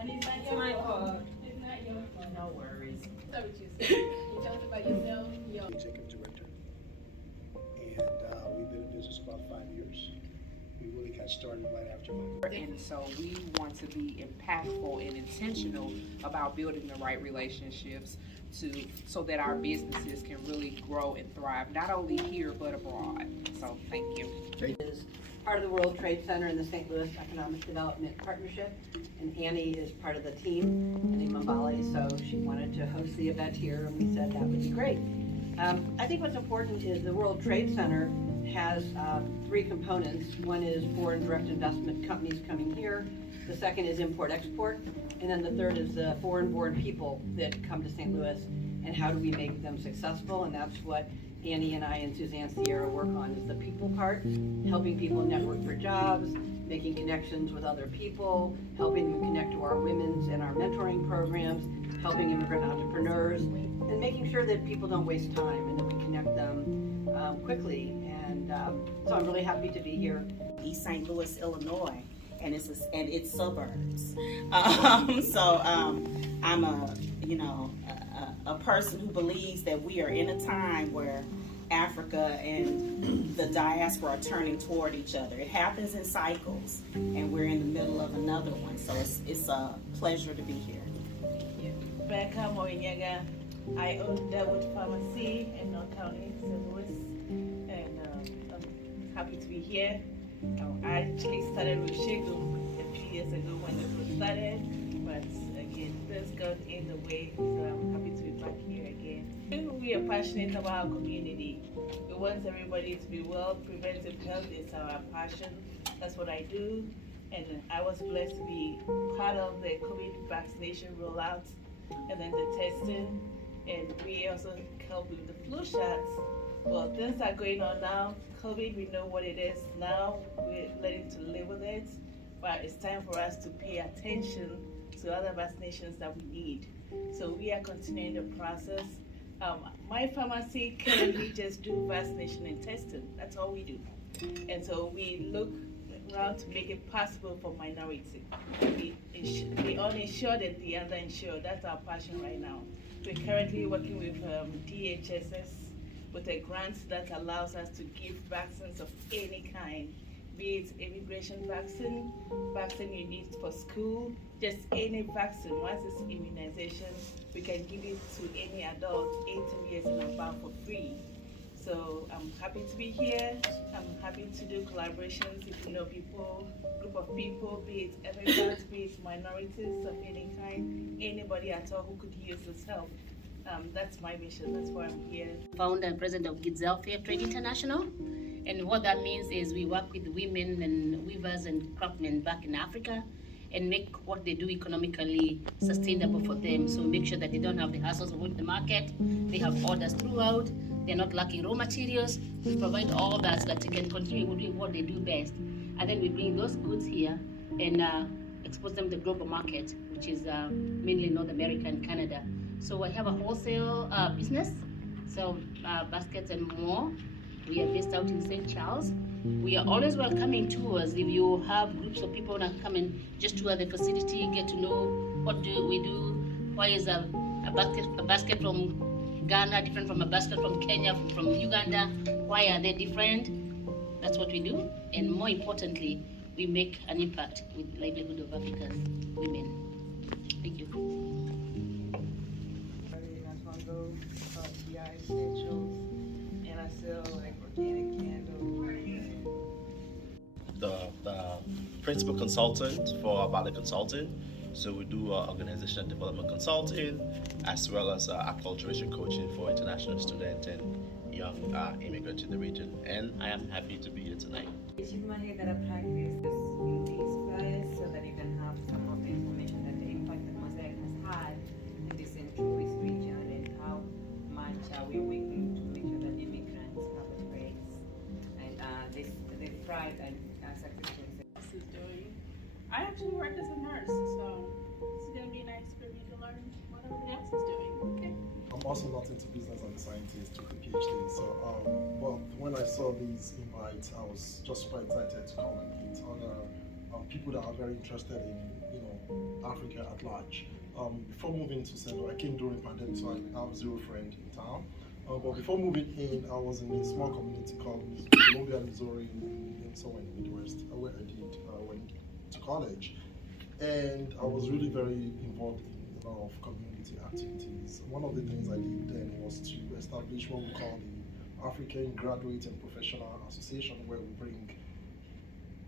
And it's not your fault. It's not your fault. No worries. So what you say? You tell us about yourself. Executive director, and we've been in business about 5 years. We really got started right after my. And so we want to be impactful and intentional about building the right relationships so that our businesses can really grow and thrive, not only here but abroad. So thank you. Is part of the World Trade Center and the St. Louis Economic Development Partnership, and Annie is part of the team, Annie Mambali, so she wanted to host the event here, and we said that would be great. I think what's important is the World Trade Center has 3 components. One is foreign direct investment companies coming here, the second is import-export, and then the third is the foreign-born people that come to St. Louis, and how do we make them successful, and that's what Annie and I and Suzanne Sierra work on, is the people part, helping people network for jobs, making connections with other people, helping them connect to our women's and our mentoring programs, helping immigrant entrepreneurs, and making sure that people don't waste time and that we connect them quickly. And so I'm really happy to be here. East St. Louis, Illinois, and its suburbs. I'm a person who believes that we are in a time where Africa and the diaspora are turning toward each other. It happens in cycles, and we're in the middle of another one. So it's a pleasure to be here. Becca Moinyaga. I own Delwood Pharmacy in North County, St. Louis, and I'm happy to be here. I actually started with Shigum a few years ago when the group started, but again, this got in the way, so I'm happy to be back here again. We are passionate about our community. We want everybody to be well. Preventive health is our passion. That's what I do, and I was blessed to be part of the COVID vaccination rollout and then the testing. And we also help with the flu shots. Well, things are going on now. COVID, we know what it is now. We're learning to live with it. But it's time for us to pay attention to other vaccinations that we need. So we are continuing the process. My pharmacy currently just do vaccination and testing. That's all we do. And so we look around to make it possible for minority. The uninsured and the underinsured. That's our passion right now. We're currently working with DHSS with a grant that allows us to give vaccines of any kind, be it immigration vaccine, vaccine you need for school, just any vaccine. Once it's immunization, we can give it to any adult 18 years and above for free. So I'm happy to be here. I'm happy to do collaborations if you know people, group of people, be it immigrants, be it minorities of any kind, anybody at all who could use this help. That's my mission. That's why I'm here. Founder and president of Gizelle Fair Trade International. And what that means is we work with women and weavers and craftsmen back in Africa and make what they do economically sustainable for them. So make sure that they don't have the hassles of going to the market. They have orders throughout. They're not lacking raw materials. We provide all that so that they can continue doing what they do best. And then we bring those goods here and expose them to the global market, which is mainly North America and Canada. So I have a wholesale business, so baskets and more. We are based out in St. Charles. We are always welcoming tours. If you have groups of people that come and just tour the facility, get to know what do we do, why is a basket from Ghana different from a basket from Kenya, from Uganda, why are they different? That's what we do. And more importantly, we make an impact with the livelihood of African women. Thank you. And I sell like organic candles. The principal consultant for Valley Consulting. So we do organizational development consulting as well as acculturation coaching for international students and young immigrants in the region. And I am happy to be here tonight. You might gotta practice this in these flyers so that you can have some of the information that the impact that Mosaic has had in the St. Louis region and how much we're working to make sure that immigrants have a place and they thrive and successful. I actually work as a nurse, so it's gonna be nice for me to learn what everybody else is doing. Okay. I'm also not into business as a scientist with a PhD, so but when I saw these invites, I was just super excited to come and eat. On a people that are very interested in Africa at large. Before moving to Central, I came during pandemic, so I have zero friend in town. But before moving in, I was in a small community called Columbia, Missouri, somewhere in the Midwest, where I went to college. And I was really very involved in a lot of community activities. One of the things I did then was to establish what we call the African Graduate and Professional Association, where we bring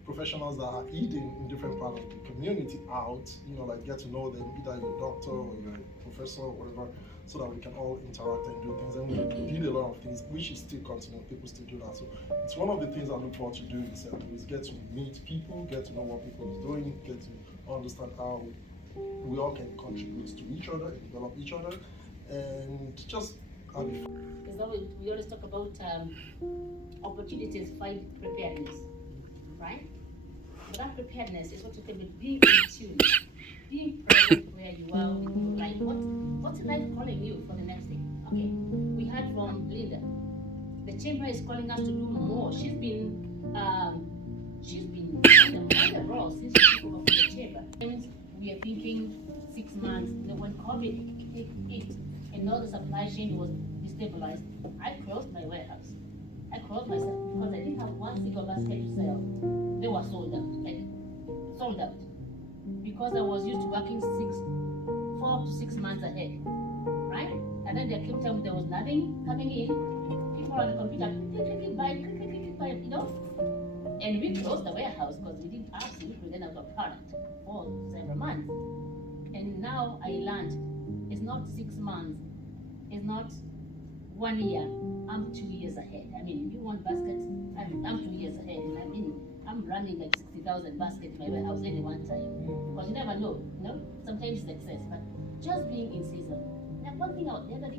professionals that are hidden in different parts of the community out, like get to know them, either you're a doctor or you're a professor or whatever, so that we can all interact and do things. And we did a lot of things, which is still continuing, people still do that. So it's one of the things I look forward to doing is get to meet people, get to know what people are doing, get to understand how we all can contribute to each other, develop each other, and just have it fun. We always talk about opportunities, find preparedness, right? But that preparedness is what you can be being in tune, being present where you are with your life. What's life calling you for the next thing? Okay, we heard from Linda. The chamber is calling us to do more. She's been on the roll since she took over the chamber. We are thinking 6 months. When COVID hit and all the supply chain was destabilized, I closed my warehouse. I closed myself because I didn't have one single basket to sell. They were sold out. Because I was used to working 4 to 6 months ahead, right? And then there came time there was nothing coming in. People on the computer, click, buy, And we closed the warehouse because we didn't absolutely run out of product for several months. And now I learned it's not 6 months, it's not 1 year. I'm 2 years ahead. I mean, you want baskets? I'm 2 years ahead. And I mean, I'm running like 60,000 baskets in my warehouse any one time. Because you never know, Sometimes it's excess, but just being in season. And the other thing I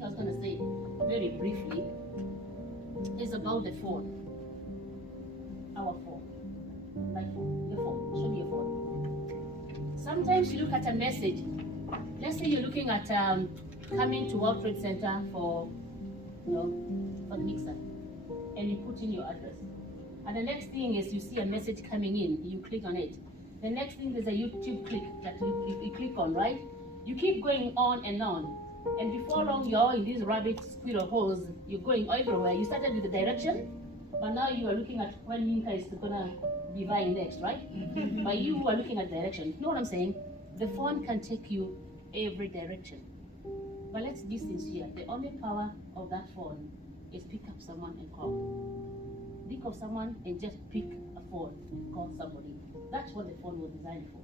was going to say very briefly is about the phone. Our phone. My phone. Your phone. Show me your phone. Sometimes you look at a message. Let's say you're looking at coming to World Trade Center for the mixer, and you put in your address. And the next thing is you see a message coming in, you click on it. The next thing is a YouTube click that you click on, right? You keep going on, and before long you're in these rabbit squirrel holes. You're going everywhere. You started with the direction, but now you are looking at when Minka is gonna be buying next, right? But you are looking at direction. You know what I'm saying? The phone can take you every direction. But let's be sincere. The only power of that phone is pick up someone and call. Think of someone and just pick a phone and call somebody. That's what the phone was designed for.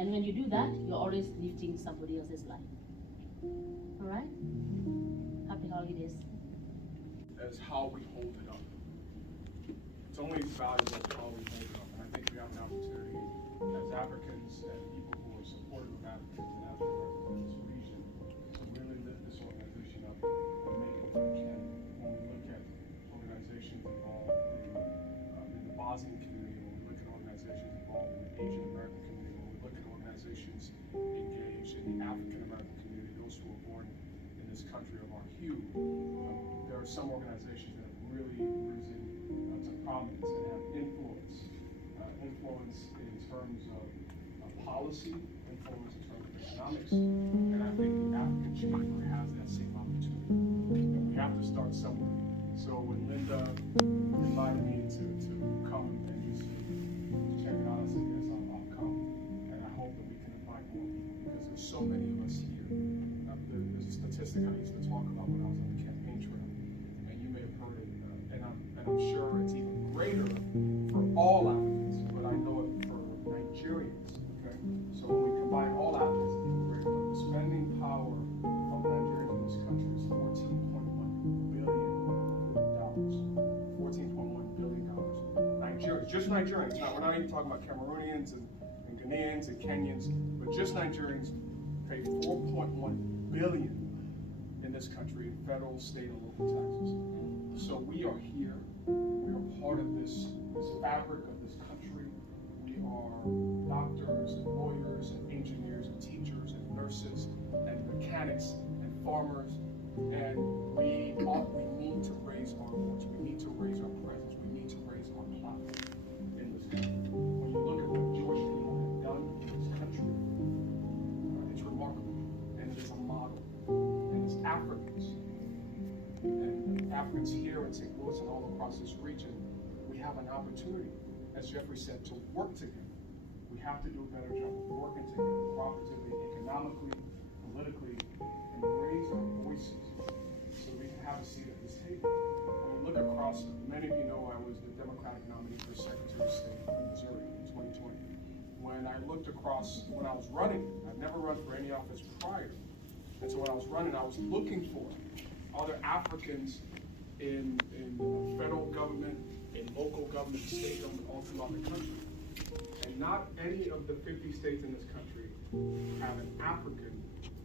And when you do that, you're always lifting somebody else's life. All right? Happy holidays. As how we hold it up. It's only as valuable as how we hold it up. And I think we have an opportunity as Africans and people who are supportive of Africans and African Americans in this region to really lift this organization up and make it what it can. When we look at organizations involved in the Bosnian community, when we look at organizations involved in the Asian American community, when we look at organizations engaged in the African American community, those who were born in this country of our hue, there are some organizations that have really risen to prominence and have influence in terms of policy, influence in terms of economics, and I think the African Chamber has that same opportunity. And we have to start somewhere. So when Linda invited me to come and just check it out, I said, yes, I'll come. And I hope that we can invite more people because there's so many of us here. There's a statistic I used to talk about when I was on the campaign trail, and you may have heard it, and I'm sure it's even greater for all Africans, but I know it for Nigerians, okay? So when we combine all Africans, it's even greater. The spending power of Nigerians in this country is $14.1 billion. $14.1 billion. Nigerians, just Nigerians. Now, we're not even talking about Cameroonians and Ghanaians and Kenyans, but just Nigerians pay $4.1 billion in this country in federal, state, and local taxes. So we are here. We are part of this fabric of this country. We are doctors and lawyers and engineers and teachers and nurses and mechanics and farmers. And we need to raise our voice. We need to raise our presence. We need to raise our platform in this country. When you look at what George Africans here in St. Louis and all across this region, we have an opportunity, as Jeffrey said, to work together. We have to do a better job of working together, cooperatively, economically, politically, and raise our voices so we can have a seat at this table. When we look across, many of you know I was the Democratic nominee for Secretary of State in Missouri in 2020. When I looked across, when I was running, I've never run for any office prior, and so when I was running, I was looking for other Africans in federal government, in local government, state government, all throughout the country. And not any of the 50 states in this country have an African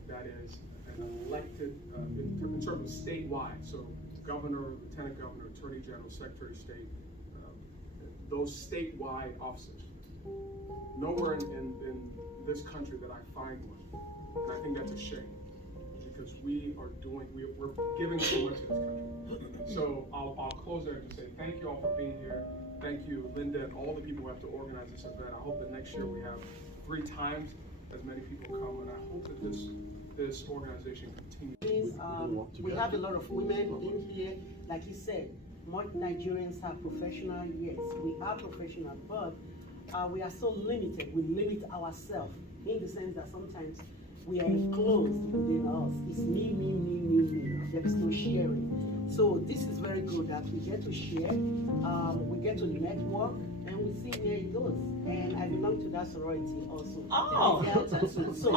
that is an elected, in terms of statewide, so governor, lieutenant governor, attorney general, secretary of state, those statewide officers. Nowhere in this country that I find one, and I think that's a shame, because we're giving so much to this country. So I'll close there and just say thank you all for being here. Thank you, Linda, and all the people who have to organize this event. I hope that next year we have 3 times as many people come, and I hope that this organization continues. We have a lot of women in here. Like he said, more Nigerians are professional. Yes, we are professional, but we are so limited. We limit ourselves in the sense that sometimes we are enclosed within us. It's me. There is no sharing. So this is very good that we get to share, we get to network, and we see where it goes. And I belong to that sorority also. Oh! So,